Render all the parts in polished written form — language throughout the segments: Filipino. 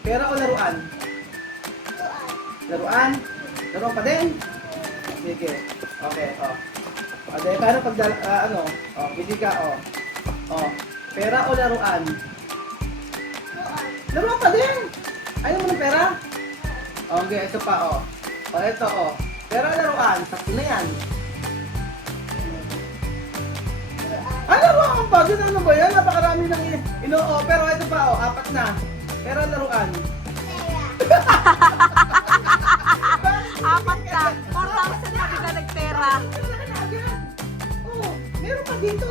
Pera o laruan? Laruan? Laruan pa din? Sige. Okay, oh. Okay, paano pag, ano? Oh, bili ka, oh. Oh. Pera o laruan? Laruan pa din! Ayaw mo ng pera? Okay, ito pa, oh. Oh, ito, oh. Pera o laruan? Sakto na yan. Laruan pa din? Ano ba yan? Napakarami ng oh, pero ito pa, oh. 4 na. Pera o laruan? Apat na. 4,000 na bigla nagpera. Oh, meron pa dito.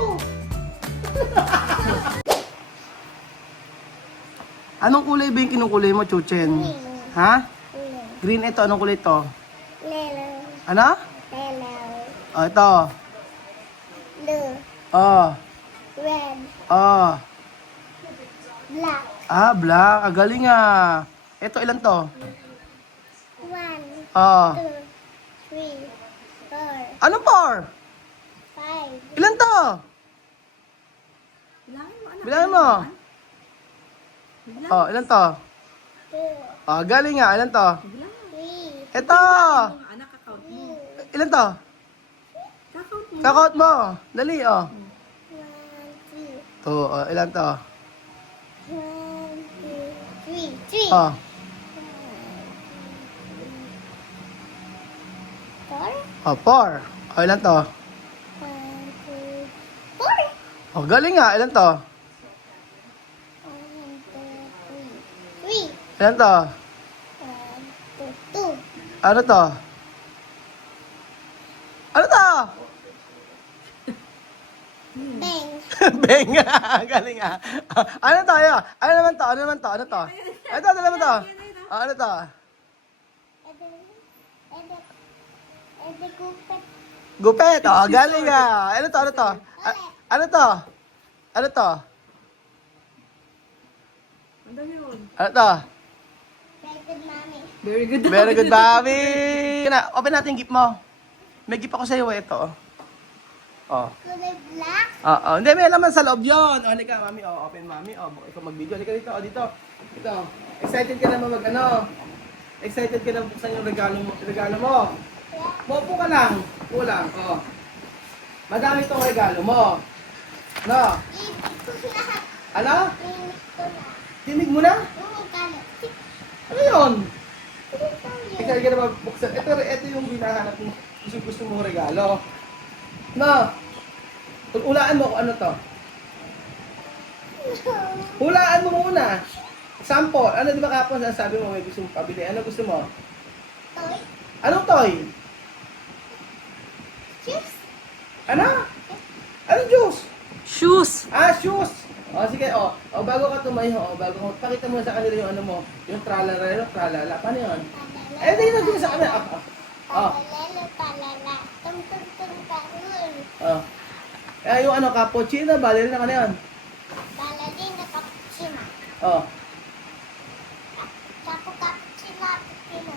Anong kulay ba yung kinukulay mo, Chuchen? Ha? Green ito. Anong kulay ito? Ano? Oh, ito. Blue, Oh. red, Oh. black. Ah, black. Ah, galing ah. Ito, ilan to? 1, Oh. 2, 3, 4, Ano por? 5, Ilan to? Bilangin mo, anak. Bilangin mo. Bilang. Oh, ilan to? 2, Oh, galing nga. Ilan to? Bilang mo. 3, Ito. Mga anak, kakount mo. Ilan to? Kakount mo. Kakount mo. Dali, oh. 1, 2, 2. Oh, ilan to? 1, 2, 3, 3, Oh. 4, Oh, 4. Oh, ilan to? 1, 2, 4, Oh, galing nga. Ilan to? 1, 2, 3, 3, Ilan to? 1, 2, 2, Ano to? Ano to? bang, Beng. Galing nga. Ano to? Ano naman to? Ano naman to? Ano to? Ito, ano naman to? Oh, ano to? ede kupet, Gupet. Oh, galing nga. Ano to? Ano to? Ano to? Ano to? Ano yun? Ano to? very good mommy, Very good. Very good, Bobby. Open natin yung gift mo. May gift ako sa'yo. Ito. Oh. kulay black, Oo. Hindi, may laman sa loob yun. O, halika, mami. O, open, mami. O, ikaw mag-video. Halika dito. O, dito. Ito. Excited ka na mag-ano? Excited ka na buksan yung regalo mo. Regalo mo. Maupo ka lang. Upo lang. O. Madami tong regalo mo. No? ibig ko lahat, Ano? ibig ko na, Tinig mo na? kano, Ano yun? tayo, Excited ka na magbuksan. Ito yung hinahanap mo. Gusto mo regalo. No? Hulaan mo kung ano to. Hulaan mo muna. Sample. Ano di ba kapon sabi mo may gusto mo pabili? Ano gusto mo? toy, Anong toy? chips, Ano? Anong juice? Shoes. Ah, shoes! O sige, bago ka tumayo, bago mo, pakita mo sa kanila yung ano mo, yung tralala, tralala. Paano yun? Eh, di na sa kanila. palala, palala, tum tum tum tarul, Yung ano, cappuccino, ballerina ka na yun. baladina cappuccino, Oh. capu cappuccino, cappuccino,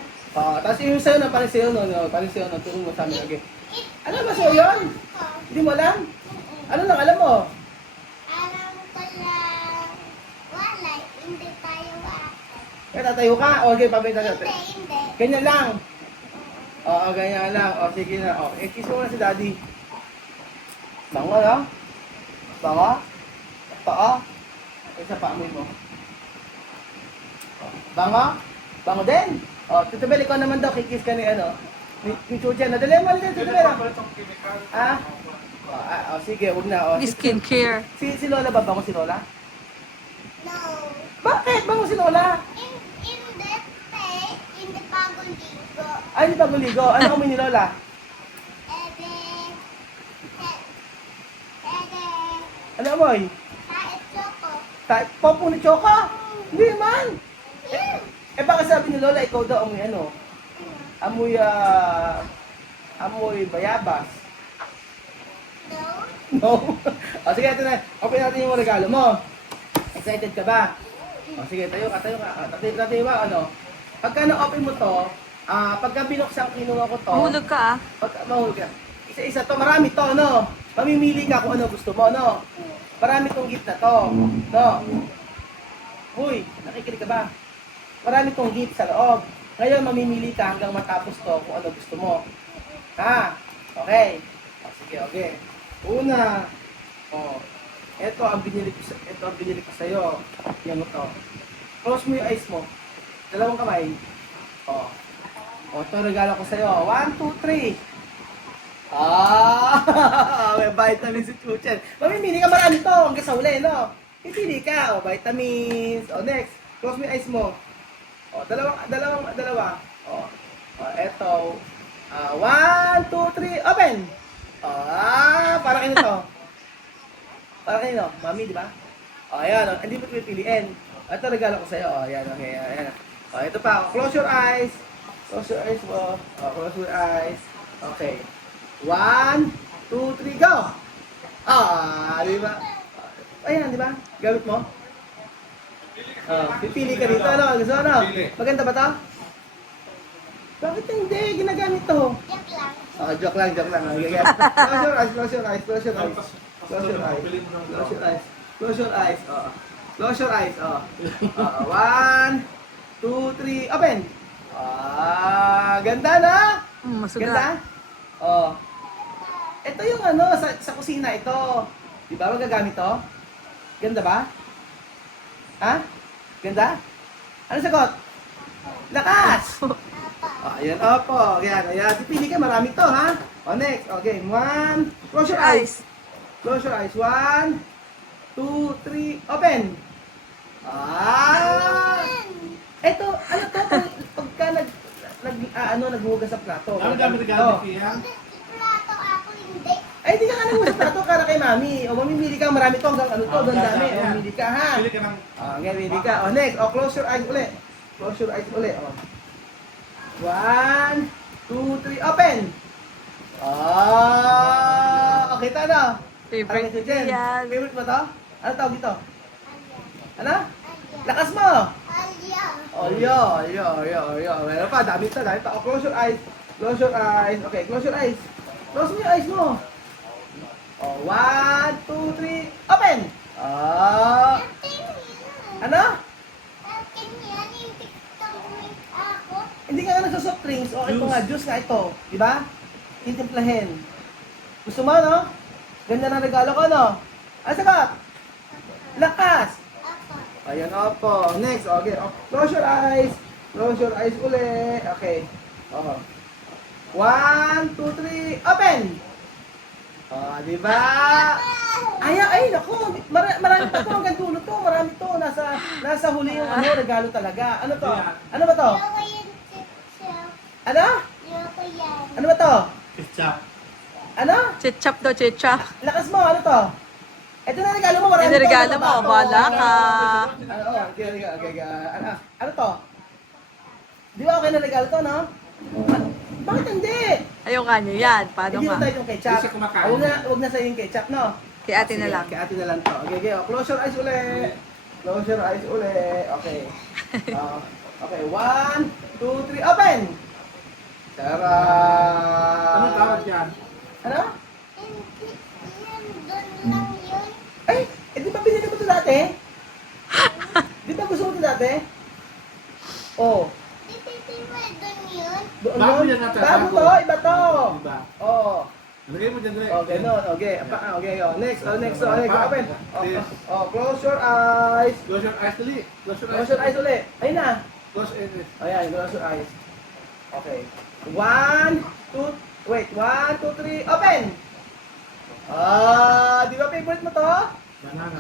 Tapos yung sa'yo na, paano sa'yo, turo mo sa amin, okay. Ano ba sa'yo yun? Hindi mo alam? Ano lang alam mo? alam ko lang, wala, hindi tayo Kaya tatayo ka? Okay, pabenta natin. hindi, Ganyan lang. Oo, ganyan lang. Sige na. Kiss mo na si daddy. Bango, no? Bango? Paa? Isa pa, amoy mo. Bango? Bango din? Tito Bel, ikaw naman daw, kikiss ka ni ano? Ni Chuchen. Dali mo ulit, Tito Bel. Ah? Sige, huwag na. Skincare. Si Lola ba? Bango si Lola? no, Bakit? Bango si Lola? hindi paguligo, Ay, hindi pa guligo. Ano amoy ni Lola? ede, Ano amoy? kahit choco, Popo ni Choka? Hindi man. Baka sabi ni Lola, ikaw daw amoy ano? Amoy, amoy bayabas. no, No? Sige, ito na. Open natin yung regalo mo. Excited ka ba? Sige, tayo ka. Tayo ba, ano? Pagka na-open mo to, pagka binuksan kinuha ko to, Mahulog ka ah. pagka mahulog ka, isa-isa to, marami to, no? Mamimili ka kung ano gusto mo, no? Marami tong gift na to, no? Uy, nakikinig ka ba? marami tong gift sa loob. Ngayon, mamimili ka hanggang matapos to kung ano gusto mo. Ha? Okay. O, sige, okay. Una, ito ang binili ko sa'yo. Yan mo to. Close mo yung eyes mo. Dalawang kamay. Ito regalo ko sa'yo. 1, 2, 3. May vitamin si Chuchen. Mamimili ka marami to hanggang sa uli, no? Pipili ka. Vitamins. Next. Close mo yung eyes mo. Dalawa. Eto. 1, 2, 3. Open! Para kayo to. Para kayo, mami, di ba? Ayan. Hindi mo pipiliin. Ito regalo ko sa'yo. Ayan, okay. Ayan. Ito pa. Close your eyes. Close your eyes mo. Close your eyes. Okay. 1, 2, 3, go! Di ba? Ayan, di ba? Gamit mo? Pipili ka dito, ano? Gusto ano? Maganda ba to? Bakit hindi? Ginagamit to. Joke lang. Joke lang. Okay. Close your eyes. Close your eyes. Close your eyes. Close your eyes. Close your eyes. Close your eyes. Close your eyes. 1, 2, 3, open! Ganda na? Masuga. Ganda? Ito yung ano, sa kusina ito. Di ba magagamit to? Ganda ba? Ha? Ganda? Ano sagot? Lakas! Ayan, opo. Ayan. Pipili ka, marami to, ha? Next. Okay, 1. Close your eyes. Close your eyes. 1, 2, 3, open! Ito, ano to? Pagka naghuhugas sa plato. Ano gamit regalo ni Fiang? Plato ako hindi. Ay, hindi ka nga naghuhugas sa plato para kay mami. O, mamimili ka, marami to. Hanggang ano to, hanggang dami. O, mamimili ka, ha? Pili ka ng... Mamimili ka. Next. Close your eyes ulit. Close your eyes ulit. 1, 2, 3, open! Okay, ito ano? Favorite Parang ito dyan. yan. Favorite mo to? Ano tawag dito? Ano? Lakas mo! Olyo. Meron pa, dami pa. Close your eyes. Close your eyes. Okay, close your eyes. Close mo yung eyes mo. 1, 2, 3, open! Ano? Hindi ka nga nagsasoft drinks. O, ito nga, juice nga ito. Diba? Titimplahin. Gusto mo, no? Ganda na regalo ko, no? Ano sagot? Lakas! Ayan, opo. Next, okay. Close your eyes. Close your eyes uli. Okay. 1, 2, 3, open! Diba? Ay, naku. Marami pa to. Hanggang dulo to. Marami to. Nasa huli yung regalo talaga. Ano to? Ano ba to? Ano? Ano ba to? Ketchup. Ano? Chitchap daw, chitchap. Lakas mo. Ano to? Ito na regalo mo. Marami Ito to. regalo mo, bahala ka. Okay. Ano to? Di ba okay na regalo to, no? Bakit hindi? Ayaw ka niyo yan. Paano Hindi ka? na tayo yung ketchup. Hindi siya kumakain. Huwag na sa'yo yung ketchup, no? Kay ate na Sige, lang. Kay ate na lang to. Okay. Close your eyes uli. Close your eyes uli. Okay. Okay. 1, 2, 3, open! Tara! Anong tawag dyan? Ano? Doon lang yun. Ay! Di ba binili mo ito dati? Di ba gusto mo ito dati? Oh. Doon yun. Doon Bago yun. yan nata, Bago bago. to, iba to. Diba? Oh. Lagay mo dyan, Dre. Okay, no, okay. Okay, next. Next, okay, Pa. open. Yes. Close your eyes. Close your eyes dali. Close your eyes ulit. Ayun na. Close your eyes. Ayan, close your eyes. Okay. 1, 2, wait. 1, 2, 3, open! Di ba favorite mo to? Banana.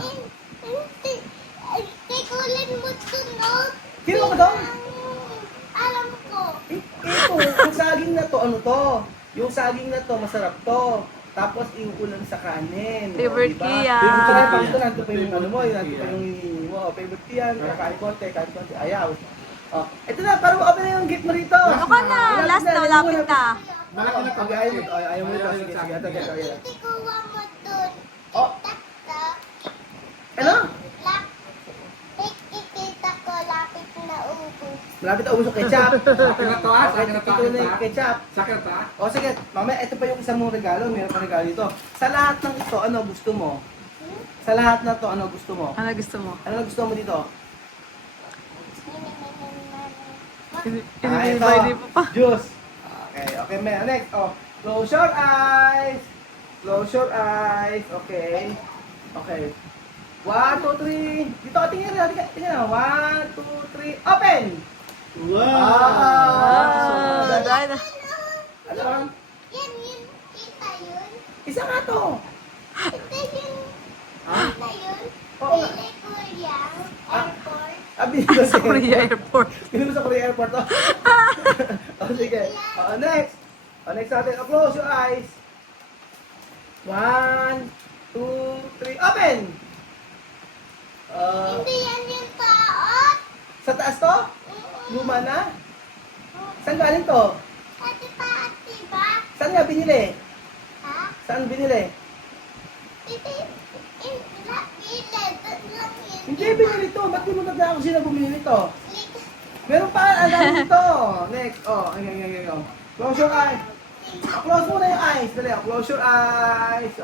Tikulin mo sunod. Sino mo to? Alam ko. Ito, yung saging na to, ano to? Yung saging na to, masarap to. Tapos iuulam sa kanin. Favorite diba? ko yan. Favorite ko yan. Ito, nandito pa yung ano mo, nandito pa yung hinihingi mo. Favorite ko yan. Kain konti. Ayaw. Ito na, parang open na yung gift mo rito. Ano ka na? Last na, lapit na. Malaki na Okay, ayaw mo ito. Sige, sige. Tikuha mo doon. Oh, Tak-tak. ano? Ikikita ko lapit na ubos. Malapit na ubos yung ketchup. Sakin na to, ah. Okay, Sakin na to. ito na yung ketchup. Sakin na to, ah. O sige, mamaya ito pa yung isang mong regalo. Meron pa regalo dito. Sa lahat ng ito, ano gusto mo? Sa lahat na to, ano gusto mo? Ano gusto mo? Ano gusto mo dito? Hindi pa pa. Juice. Okay, may next. Oh, close your eyes. Close your eyes. Okay. Okay. 1, 2, 3. Dito ka, tingin na. Tingin na. 1, 2, 3. Open! Wow! Ah, dahil na. Ano? Yan, yun. Kita yun. Isa nga to. Ito yun. Ha? Kita yun. Oo nga. Pili Korea. Airport. Binili ko Sa Korea Airport. Binili mo sa Korea Airport. Oh. Sige. Next. Next natin. Close your eyes. 1, 2, 3. Open! Hindi yan yung taot. Sa taas to? Luma na? Saan galing to? Ate taat, diba? Saan nga binili? Ha? Saan binili? Hindi. Hindi binili to. Ba't di mo nagdaan kung sino bumili nito? Lik. Meron pa. Ang dami nito. Next. Oh, ay. Close your eyes. Close muna yung eyes. Dali. Close your eyes.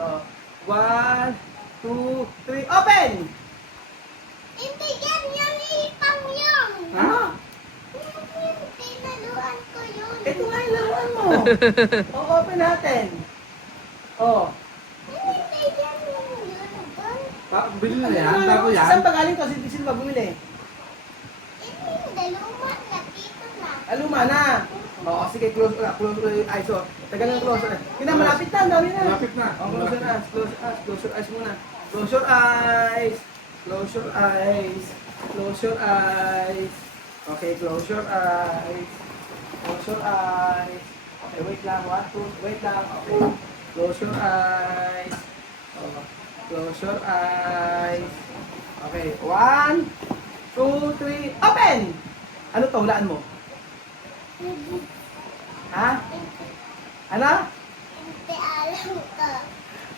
1, 2, 3. Open! Hindi yan. Yan ipang yun. Ano? Tinaluan ko yun. Ito nga yung laruan mo. Open natin. Hindi yan yung yun. Bili na yan, bago yan. Saan ba galing to? Sino ba bumili? Hindi. Luma na. Dito na. Luma na. Sige, close your eyes. Tagal ng close. Malapit na, ang dami na. Malapit na. Close your eyes, close your eyes muna. Close your eyes. Close your eyes. Close your eyes. Okay, close your eyes. Close your eyes. Okay, wait lang. Wait lang. Okay. Close your eyes. Close your eyes. Okay, 1, 2, 3. Open! Ano to? Hulaan mo. Ha? Ano? Hindi alam ko.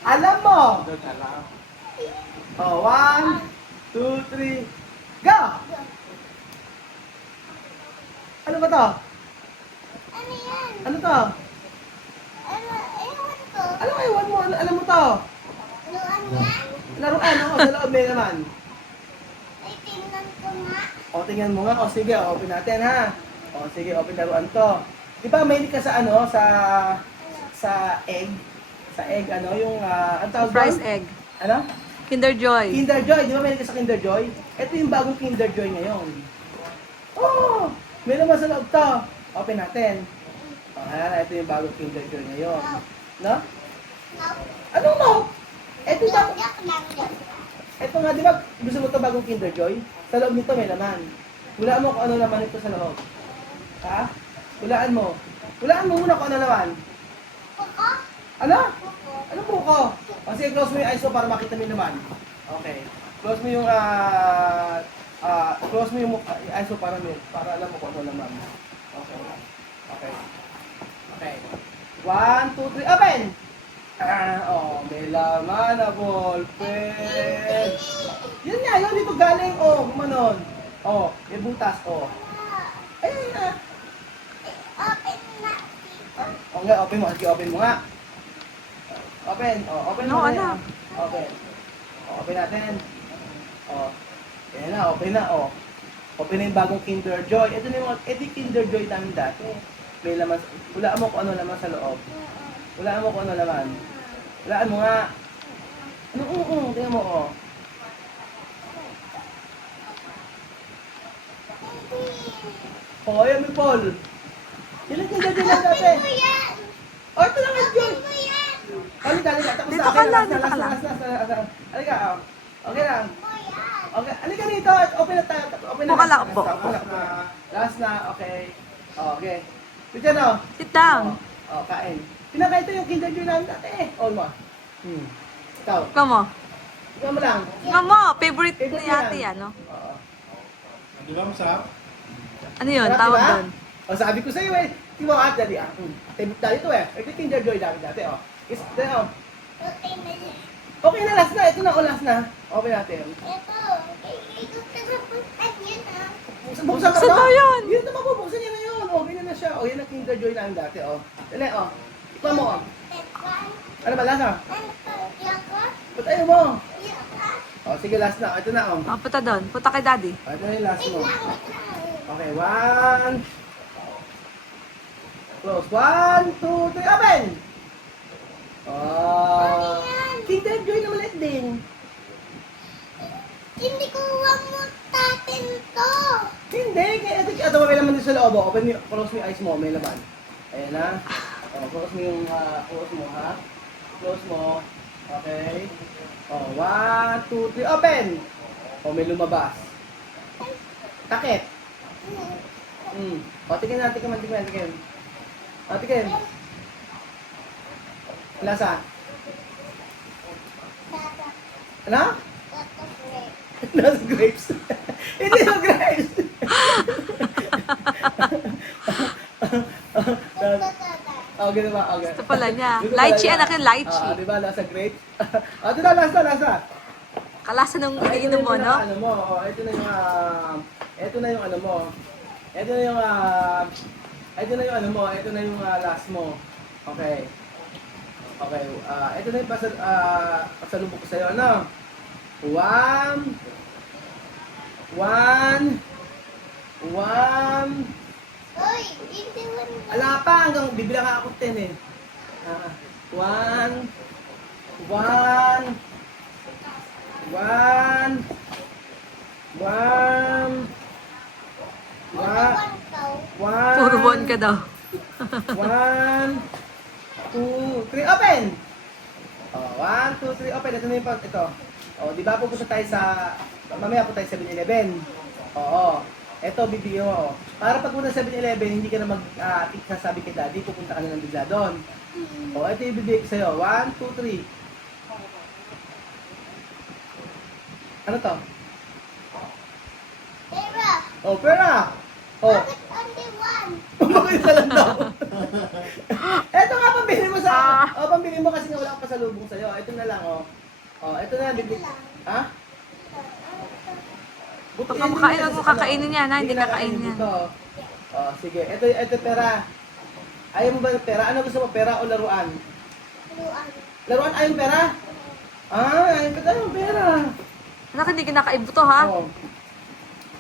Alam mo! Don't alam. 1, 2, 3, go! Ano ba to? Ano yan? Ano to? Ano? Ewan ko. Ano ewan mo? Alam mo to? Luan yan? Laruan ako sa loob may naman. Ay, tingnan ko nga. Tingnan mo nga. Sige, open natin ha. Sige, open laruan to. Di ba may ka sa ano, sa egg? Sa egg, ano, yung, ang tawag Surprise doon? egg. Ano? Kinder Joy. Kinder Joy. Di ba may ka sa Kinder Joy? Ito yung bagong Kinder Joy ngayon. May naman sa loob to. Open natin. Ito yung bagong Kinder Joy ngayon. No? No. Ano no? Ito yung bagong... Yak lang yan. Ito nga, di ba gusto mo ito bagong Kinder Joy? Sa loob nito may laman. Hulaan mo kung ano laman ito sa loob. Ha? Hulaan mo. Hulaan mo muna kung ano laman. Kuko? Ano? Kuko. Ano po ko? Sige, close mo yung eyes mo para makita mo yung laman. Okay. Close mo yung, close mo yung eyes mo para alam mo kung ano laman. Okay. Okay. Okay. 1, 2, 3, open! May laman na ballpen. Yun nga, yun dito galing. Gumanon. May butas. Ayun na. Open na. Nga, open mo. Sige, open mo nga. Open. Open No, mo na ano? yan. Open. Open natin. Ayan na, open na. Open na yung bagong Kinder Joy. Ito na yung Kinder Joy namin dati. May laman. Hulaan mo kung ano laman sa loob. Hulaan mo kung ano laman. Hulaan mo nga. Tingnan mo, Ayan may Paul. Ilan Kinder Joy lang dati? Open mo yan. Ito lang yung Joy. Open mo yan. Dali. Tapos Dito na. ka lang, Last dito ka lang. na. Halika, Okay lang. Open mo yan. Okay, halika dito. Open na tayo. Open na. Buka lang, po. Last na. Okay. Okay. Diyan o. Sit down. Kain. Pinakain ito yung Kinder Joy namin dati. All mo. Ikaw. Kamo. Ikaw mo lang. Kamo, favorite ni Favorite ate yan. yan, no? Oo. Di ba masarap? Ano yun? Sarap, Tawag diba? doon. Sabi ko sa'yo Di mo at dali Favorite dali ito Ito Kinder Joy dati. Okay na yan. Okay na, last na. Ito na, last na. Okay natin. Ito. Ikot ka sa puntan yan ah. Buksan Buksan ba? daw yan. Yun na mabubuksan niya na yun. Ganyan na siya. Yan ang Kinder Joy namin dati. Dali, Ikwa mo, Tekwan. Ano ba, last na? Ano to? Yaka? Ba't ayaw mo? Yaka? Sige, last na. Ito na, Punta doon. Punta kay daddy. Ito na yung last Wait mo. lang, wait lang. Okay, Close. 1, 2, 3, open! Oh. Kinder Joy na maliit din. Hindi ko huwag mo tatin to. Hindi. Ito may laman din sa loob. Oh. Open mo, close mo yung eyes mo. May laman. Ayan na. Oh, close mo yung, close mo ha. Close mo. Okay. Oh, 1, 2, 3, open! Oh, may lumabas. Takip. O, tingin natin kaman, tingin. O, tingin. Lasa. Tata. Ano? Tata break. Nasa grapes. Hindi yung grapes. Tata. O, gano'n ba? Okay. Gusto pala niya. Gusto pala Lychee, niya. anak yung lychee. Di ba? Lasa grapes. O, ito na, lasa. Kalasa nung Ito na iniinom yung mo, no? ano mo. O, ito na yung, ito na yung ano mo. Ito na yung, ito na yung ano mo. Ito na yung last mo. Okay. Okay. Ito na yung pasalubok ko sa'yo. Ano? 1. Uy, hindi mo na. Ala pa, hanggang bibilang ako 10 eh. 1. Puro bon ka daw. 1, 2, 3, open! Oh, 1, 2, 3, open. Ito na yung ito. Oh, di ba pupunta tayo sa, mamaya po tayo sa 7-Eleven. Oo. Ito, bibigyan mo. Para pag punta sa 7-Eleven, hindi ka na sasabi kay daddy, pupunta ka na ng bigla doon. Oh, ito yung bibigyan ko sa'yo. 1, 2, 3. Ano to? Pera. Oh, pera! Oh, Bakit only one? bakit isa lang daw? Ito nga, pambili mo sa... Oh, pambili mo kasi nga wala akong pasalubong sa'yo. Ito na lang, oh. Oh, ito na, bibig... Ha? Buti Baka hindi makain, mo huwag mo kasi- kakainin yan, ha? Hindi kakainin yan. dito. Oh, sige. Ito pera. Ayaw mo ba ng pera? Ano gusto mo, pera o laruan? Luan. Laruan, ayaw mo pera? Ayaw mo pera. Anak, hindi kinakaibo to, ha? Oh.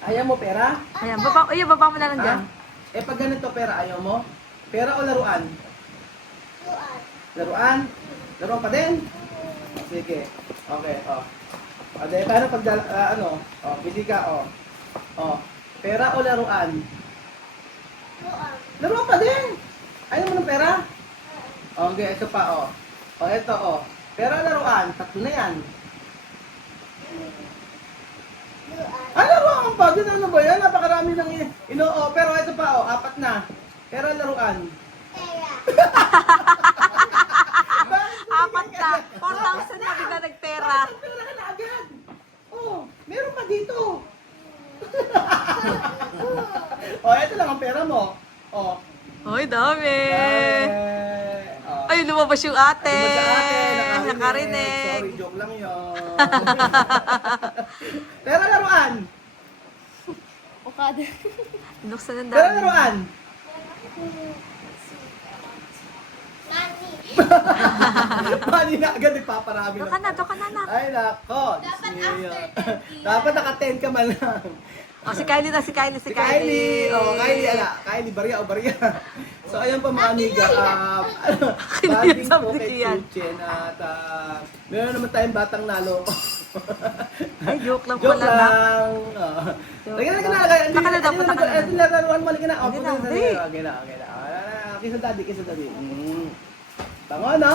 Ayaw mo pera? Ayan, baba mo na lang dyan. Pag ganito pera, ayaw mo? Pera o laruan? Luan. Laruan? Laruan pa din? Sige. Okay, oh. Ade, paano pag bili ka, pera o laruan? Luan. Laruan pa din! Ayaw mo ng pera? Okay, ito pa, ito, pera o laruan? Tatlo na yan. Luan. Laruan pa din, ano ba yan? Napakarami ng pero ito pa, 4 na. Pera o laruan? Pera. Apat na. 4,000 na bigla nagpera. Pera ka na agad. Oh, meron pa dito. Ito lang ang pera mo. Hoy, dami. Oh. Ay, lumabas yung ate. Ano ba sa ate? Nakarinig. Sorry, joke lang yun. Pera laruan. Okada. Binuksan ng Pera dami. laruan. Nani. Mali na agad ipaparami Doon ka na, anak. Ay, nako. Dapat Diyos mio. after 10 Dapat naka-10 ka man lang. Oh, si Kylie na, si Kylie. Si Kylie. Kylie, Baria o Baria. So, ayun po mga amiga. Banding sabi po ko kay yan. Chuchen. At meron naman tayong batang nalo. Ay, joke lang Joke pala na. lang. Lagyan na. Punta ka na daw, punta ka na. Ito laruan mo. Lagyan na. Lagyan na, Punta dali. Okay na. Kiss sa daddy. Bango, no?